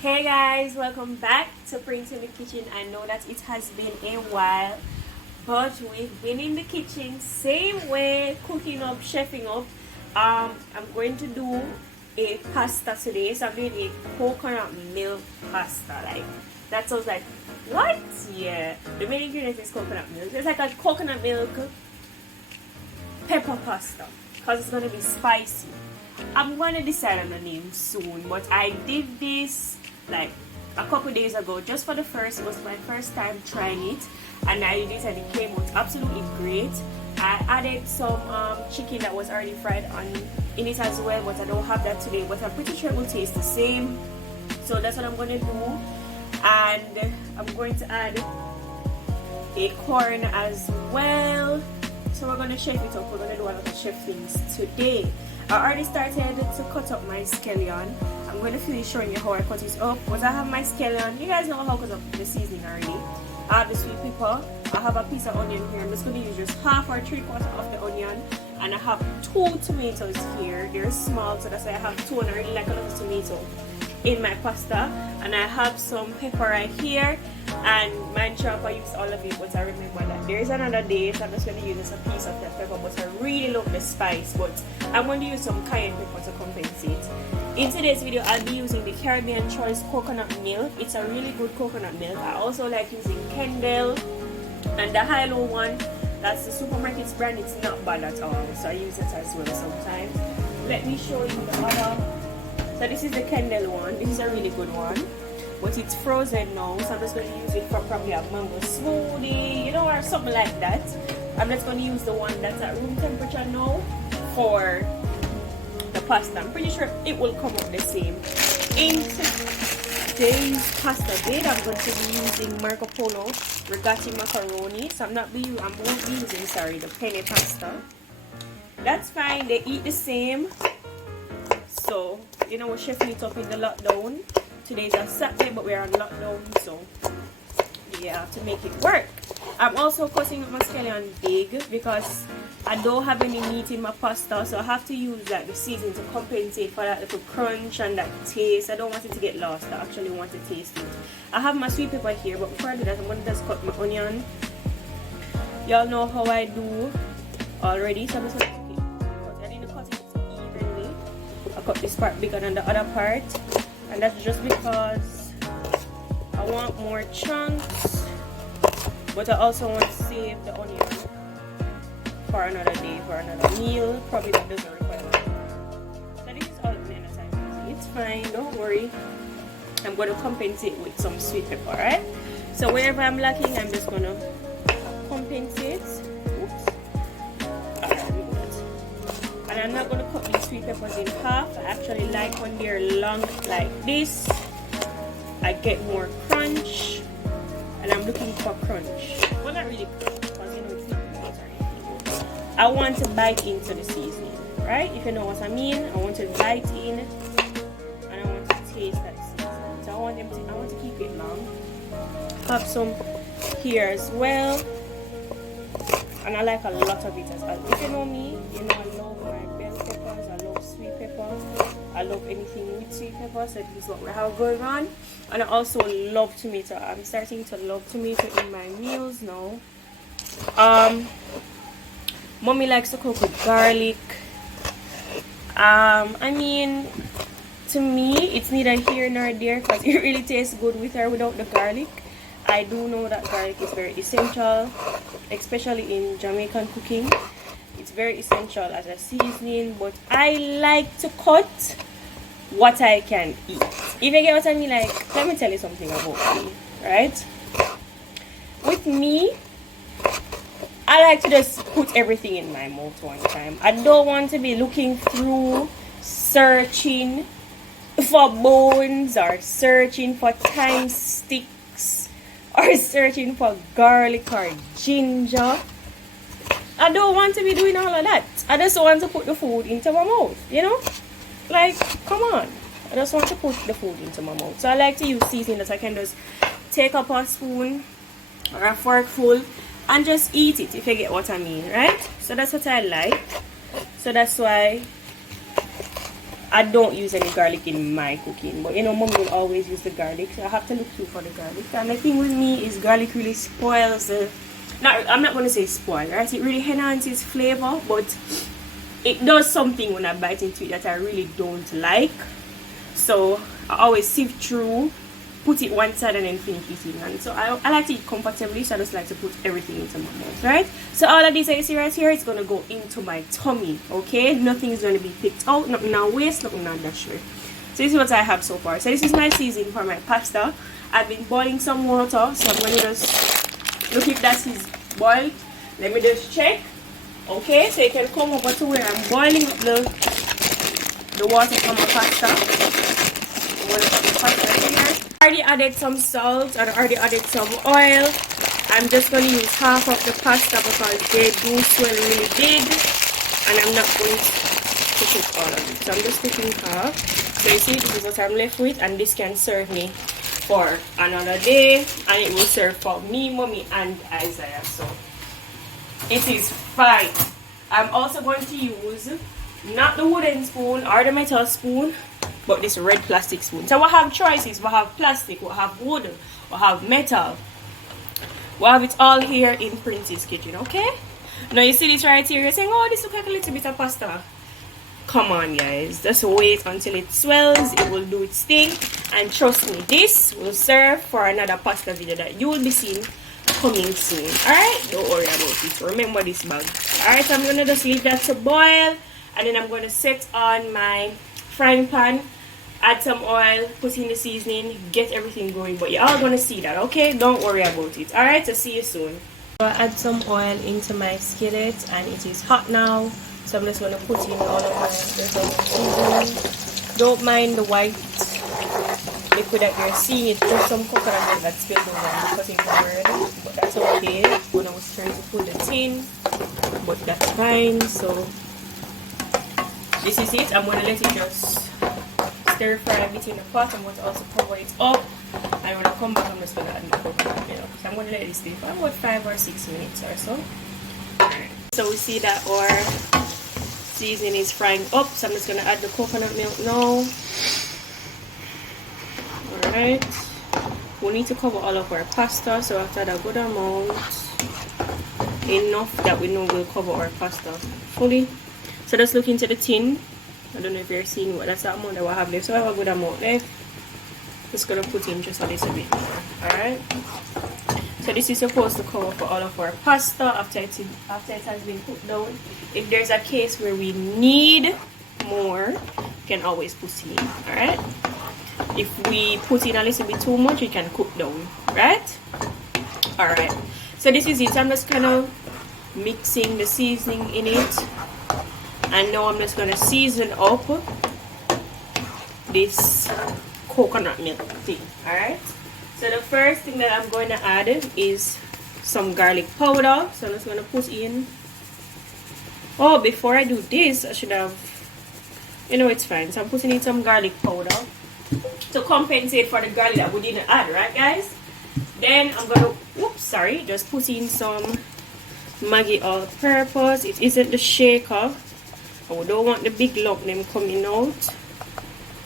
Hey guys, welcome back to Prince in the Kitchen. I know that it has been a while, but we've been in the kitchen, same way, cooking up, chefing up. I'm going to do a pasta today, so I'm doing a coconut milk pasta. Like, that sounds like, what? Yeah, the main ingredient is coconut milk. It's like a coconut milk pepper pasta, because it's going to be spicy. I'm going to decide on the name soon, but I did this like a couple days ago just for the first. It was my first time trying it, and I did it and it came out absolutely great. I added some chicken that was already fried in it as well, but I don't have that today, but I'm pretty sure it will taste the same. So that's what I'm going to do, and I'm going to add a corn as well. So we're going to chef it up. We're going to do a lot of chef things today. I already started to cut up my scallion. I'm going to finish showing you how I cut it up. But I have my scallion. You guys know how I cut up the seasoning already. I have the sweet pepper. I have a piece of onion here. I'm just going to use just half or 3/4 of the onion. And I have 2 tomatoes here. They're small, so that's why I have 2, and I really like a little tomato in my pasta. And I have some pepper right here. And mind sure I use all of it, but I remember that there is another day, so I'm just going to use a piece of that pepper. But I really love the spice, but I'm going to use some cayenne pepper to compensate. In today's video, I'll be using the Caribbean Choice coconut milk. It's a really good coconut milk. I also like using Kendall, and the Hilo one, that's the supermarket's brand. It's not bad at all, so I use it as well sometimes. Let me show you the other. So this is the Kendall one. This is a really good one, but it's frozen now, so I'm just going to use it for probably a mango smoothie, you know, or something like that. I'm just going to use the one that's at room temperature now for the pasta. I'm pretty sure it will come out the same. In today's pasta bed, I'm going to be using Marco Polo rigatoni macaroni. So I won't be using the penne pasta. That's fine, they eat the same. So, you know, we're chefing it up in the lockdown. Today's a Saturday, but we're on lockdown, so yeah, I have to make it work. I'm also cutting up my scallion big because I don't have any meat in my pasta, so I have to use like the seasoning to compensate for that little crunch and that taste. I don't want it to get lost. I actually want to taste it. I have my sweet pepper here, but before I do that, I'm going to just cut my onion. Y'all know how I do already, so I'm just going to cut it. But I didn't cut it evenly. I cut this part bigger than the other part. And that's just because I want more chunks, but I also want to save the onion for another day, for another meal. Probably that doesn't require that. So this is all banana time. It's fine, don't worry. I'm going to compensate with some sweet pepper, right? So wherever I'm lacking, I'm just going to compensate. Oops. And I'm not going to cut these sweet peppers in half. I actually like when they're long like this. I get more crunch, and I'm looking for crunch. Well, not really crunch, because you know it's not meat or anything. I want to bite into the seasoning, right? If you know what I mean. I want to bite in, and I want to taste that seasoning. So I want to keep it long. Have some here as well. And I like a lot of it as well. If you know me, you know I love my bell peppers, I love sweet peppers, I love anything with sweet pepper, so this is what we have going on. And I also love tomato. I'm starting to love tomato in my meals now. Mommy likes to cook with garlic. I mean, to me, it's neither here nor there, because it really tastes good with or without the garlic. I do know that garlic is very essential, especially in Jamaican cooking. It's very essential as a seasoning, but I like to cut what I can eat. If you get what I mean, like, let me tell you something about me, right? With me, I like to just put everything in my mouth one time. I don't want to be looking through, searching for bones or searching for thyme sticks or searching for garlic or ginger. I don't want to be doing all of that. I just want to put the food into my mouth, you know? Like, come on. I just want to put the food into my mouth. So I like to use seasoning that I can just take up a spoon or a forkful and just eat it, if you get what I mean, right? So that's what I like. So that's why I don't use any garlic in my cooking, but you know, mom will always use the garlic, so I have to look through for the garlic. And the thing with me is garlic really spoils the, I'm not going to say spoil, right? It really enhances flavor, but it does something when I bite into it that I really don't like. So I always sift through, put it one side and then finish eating. And so I like to eat comfortably, so I just like to put everything into my mouth, right? So all of this I see right here is going to go into my tummy, okay? Nothing is going to be picked out, nothing on waste, nothing on that shirt. So this is what I have so far. So this is my seasoning for my pasta. I've been boiling some water, so I'm going to just look if that is boiled. Let me just check. Okay, so you can come over to where I'm boiling up the water from my pasta. I'm going to put the pasta here. I already added some salt and I already added some oil. I'm just going to use half of the pasta because they do swell really big, and I'm not going to cook all of it. So I'm just cooking half. So you see, this is what I'm left with, and this can serve me for another day, and it will serve for me, mommy, and Isaiah. So it is fine. I'm also going to use not the wooden spoon or the metal spoon, but this red plastic spoon. So we have choices. We have plastic, we have wood, we have metal. We have it all here in Princess Kitchen, okay? Now you see this right here, you're saying, oh, this looks like a little bit of pasta. Come on, guys. Just wait until it swells. It will do its thing. And trust me, this will serve for another pasta video that you will be seeing coming soon. Alright? Don't worry about it. Remember this bag. Alright, so I'm going to just leave that to boil. And then I'm going to set on my frying pan, add some oil, put in the seasoning, get everything going. But you're all going to see that, okay? Don't worry about it. Alright, so see you soon. So I add some oil into my skillet and it is hot now. So I'm just going to put in all of my seasoning. Don't mind the white liquid that you're seeing. It's just some coconut milk that's spilled over and cutting already. But that's okay. When I was trying to put it in, but that's fine. So this is it. I'm going to let it just stir fry a bit in the pot. I'm going to also cover it up. And when I come back, I'm just going to add my coconut milk. So I'm going to let this stay for about 5 or 6 minutes or so. Alright. So we see that our seasoning is frying up. So I'm just going to add the coconut milk now. Alright. We need to cover all of our pasta. So after that good amount, enough that we know will cover our pasta fully. So just look into the tin. I don't know if you're seeing what that's the amount that we have left. So I have a good amount left. Just gonna put in just a little bit more. Alright. So this is supposed to cover for all of our pasta after it has been put down. If there's a case where we need more, you can always put in. Alright. If we put in a little bit too much, we can cook down. Right? Alright. So this is it. I'm just kind of mixing the seasoning in it. And now I'm just going to season up this coconut milk thing. Alright. So the first thing that I'm going to add is some garlic powder. So I'm just going to put in. Oh, before I do this, I should have. You know, it's fine. So I'm putting in some garlic powder to compensate for the garlic that we didn't add, right, guys? Then I'm going to, just put in some Maggi all-purpose. It isn't the shaker. We don't want the big lump them coming out.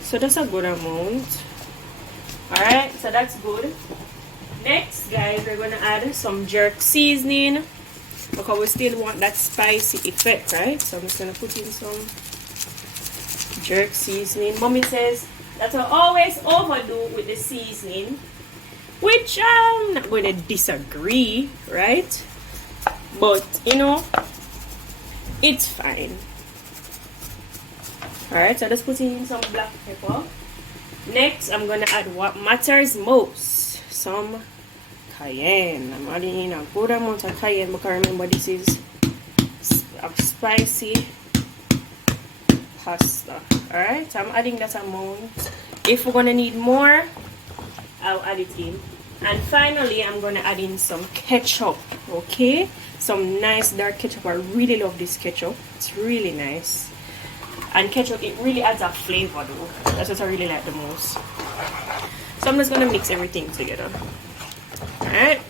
So that's a good amount. Alright, so that's good. Next, guys, we're going to add some jerk seasoning, because we still want that spicy effect, right? So I'm just going to put in some jerk seasoning. Mommy says that I always overdo with the seasoning, which I'm not going to disagree, right? But, you know, it's fine. Alright, so just putting in some black pepper. Next, I'm going to add what matters most. Some cayenne. I'm adding in a good amount of cayenne because remember this is a spicy pasta. Alright, so I'm adding that amount. If we're going to need more, I'll add it in. And finally, I'm going to add in some ketchup. Okay? Some nice dark ketchup. I really love this ketchup. It's really nice. And ketchup, it really adds a flavor though. That's what I really like the most. So I'm just going to mix everything together. Alright.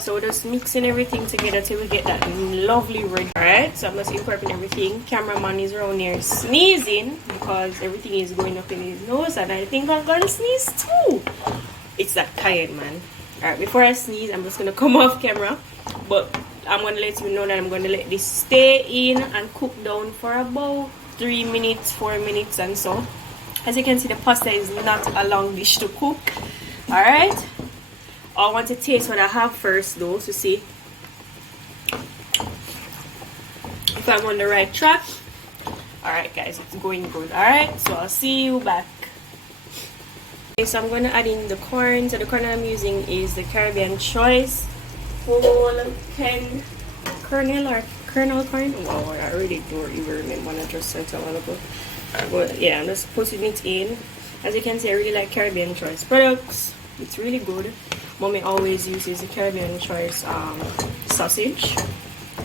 So so we're just mixing everything together till we get that lovely red. Alright, so I'm just incorporating everything. Cameraman is around here sneezing because everything is going up in his nose, and I think I'm gonna sneeze too. It's that cayenne, man. Alright, before I sneeze, I'm just gonna come off camera, but I'm gonna let you know that I'm gonna let this stay in and cook down for about 3 minutes, 4 minutes, and so. As you can see, the pasta is not a long dish to cook. Alright, I want to taste what I have first though to see if I'm on the right track. Alright guys, it's going good. Alright, so I'll see you back. Okay, so I'm going to add in the corn. So the corn I'm using is the Caribbean Choice whole kernel corn. Wow, I really don't even remember when I just said a while ago. But yeah, I'm just putting it in. As you can see, I really like Caribbean Choice products. It's really good. Mommy always uses the Caribbean Choice sausage,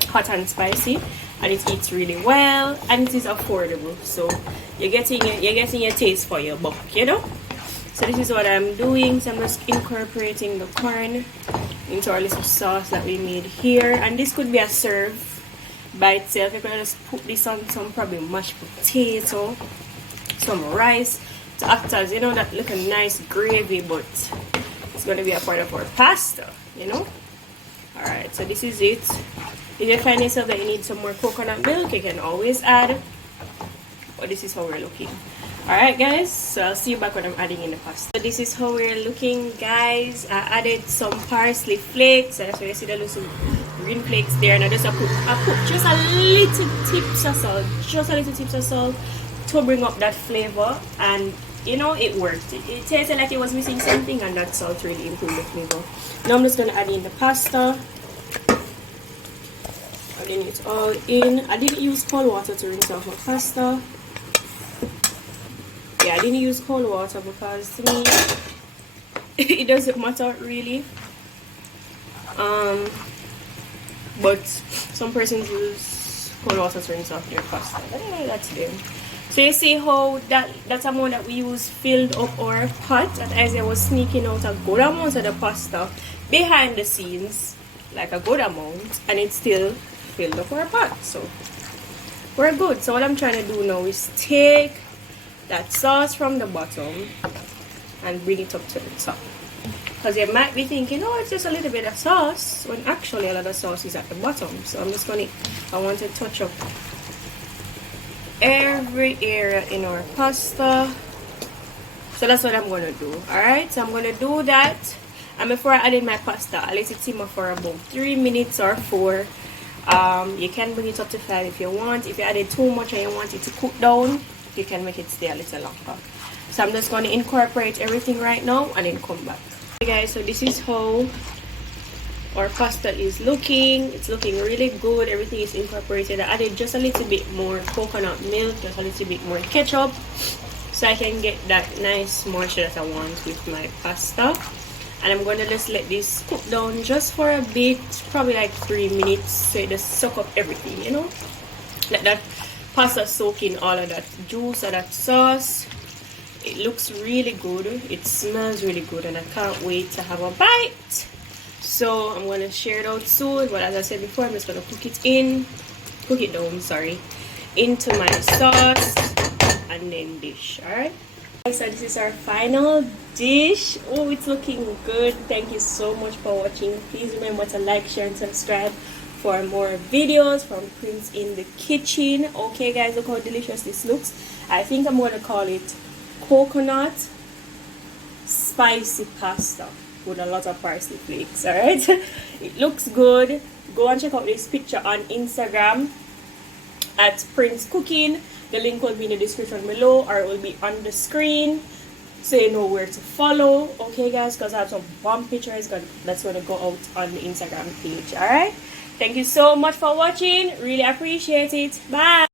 hot and spicy, and it eats really well, and it is affordable. So you're getting your taste for your buck, you know. So this is what I'm doing. So I'm just incorporating the corn into our little sauce that we made here, and this could be a serve by itself. You can just put this on some probably mashed potato, some rice, to act as, you know, that little nice gravy, but it's going to be a part of our pasta, you know. Alright, so this is it. If you find yourself that you need some more coconut milk, you can always add, but this is how we're looking. Alright guys, so I'll see you back when I'm adding in the pasta. So this is how we're looking, guys. I added some parsley flakes, and that's why you see the little green flakes there, and I put just a little tips of salt, to bring up that flavor, and you know, it worked. It tasted like it was missing something, and that salt really improved the flavor. Now I'm just going to add in the pasta. Adding it all in. I didn't use cold water to rinse off my pasta. Yeah, I didn't use cold water because to me it doesn't matter really. But some persons use cold water to rinse off their pasta. But yeah, that's them. So you see how that amount that we use filled up our pot, and Isaiah was sneaking out a good amount of the pasta behind the scenes, like a good amount, and it still filled up our pot. So we're good. So what I'm trying to do now is take that sauce from the bottom and bring it up to the top. Because you might be thinking, oh, it's just a little bit of sauce, when actually a lot of sauce is at the bottom. So I'm just going to, I want to touch up every area in our pasta. So that's what I'm going to do. Alright, so I'm going to do that. And before I add in my pasta, I let it simmer for about 3 minutes or 4. You can bring it up to 5 if you want. If you added too much and you want it to cook down, you can make it stay a little longer. So I'm just going to incorporate everything right now and then come back. Okay guys, so this is how our pasta is looking. It's looking really good. Everything is incorporated. I added just a little bit more coconut milk, just a little bit more ketchup, so I can get that nice moisture that I want with my pasta. And I'm going to just let this cook down just for a bit, probably like 3 minutes, so it just soak up everything, you know. Let that pasta soak in all of that juice or that sauce. It looks really good. It smells really good, and I can't wait to have a bite. So I'm going to share it out soon, but as I said before, I'm just going to cook it down, into my sauce and then dish. Alright, so this is our final dish. Oh, it's looking good. Thank you so much for watching. Please remember to like, share, and subscribe for more videos from Prince in the Kitchen. Okay guys, look how delicious this looks. I think I'm going to call it coconut spicy pasta with a lot of parsley flakes. Alright, it looks good. Go and check out this picture on Instagram at Prince Cooking. The link will be in the description below, or it will be on the screen, so you know where to follow. Okay guys, because I have some bomb pictures that's going to go out on the Instagram page. Alright, thank you so much for watching. Really appreciate it. Bye.